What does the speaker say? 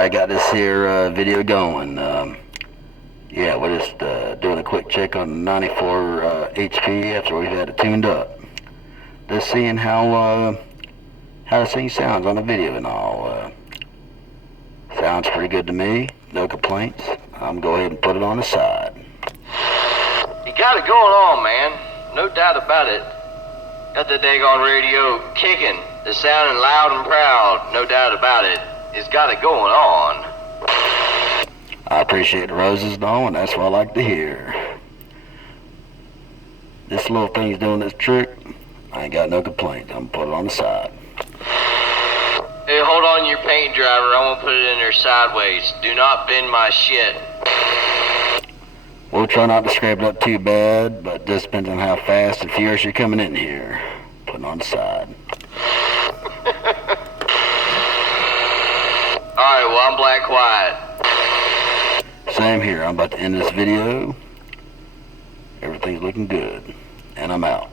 Alright, got this here video going. Yeah, we're just doing a quick check on 94 HP after we've had it tuned up. Just seeing how this thing sounds on the video and all. Sounds pretty good to me. No complaints. I'm gonna go ahead and put it on the side. You got it going on, man. No doubt about it. Got the daggone radio kicking. It's sounding loud and proud. No doubt about it. It's got it going on. I appreciate the roses, though, and that's what I like to hear. This little thing's doing this trick. I ain't got no complaints. I'm gonna put it on the side. Hey, hold on your paint, driver. I won't put it in there sideways. Do not bend my shit. We'll try not to scrape it up too bad, but just depends on how fast and furious you're coming in here. Putting on the side. Alright, well, I'm black quiet. Same here. I'm about to end this video. Everything's looking good. And I'm out.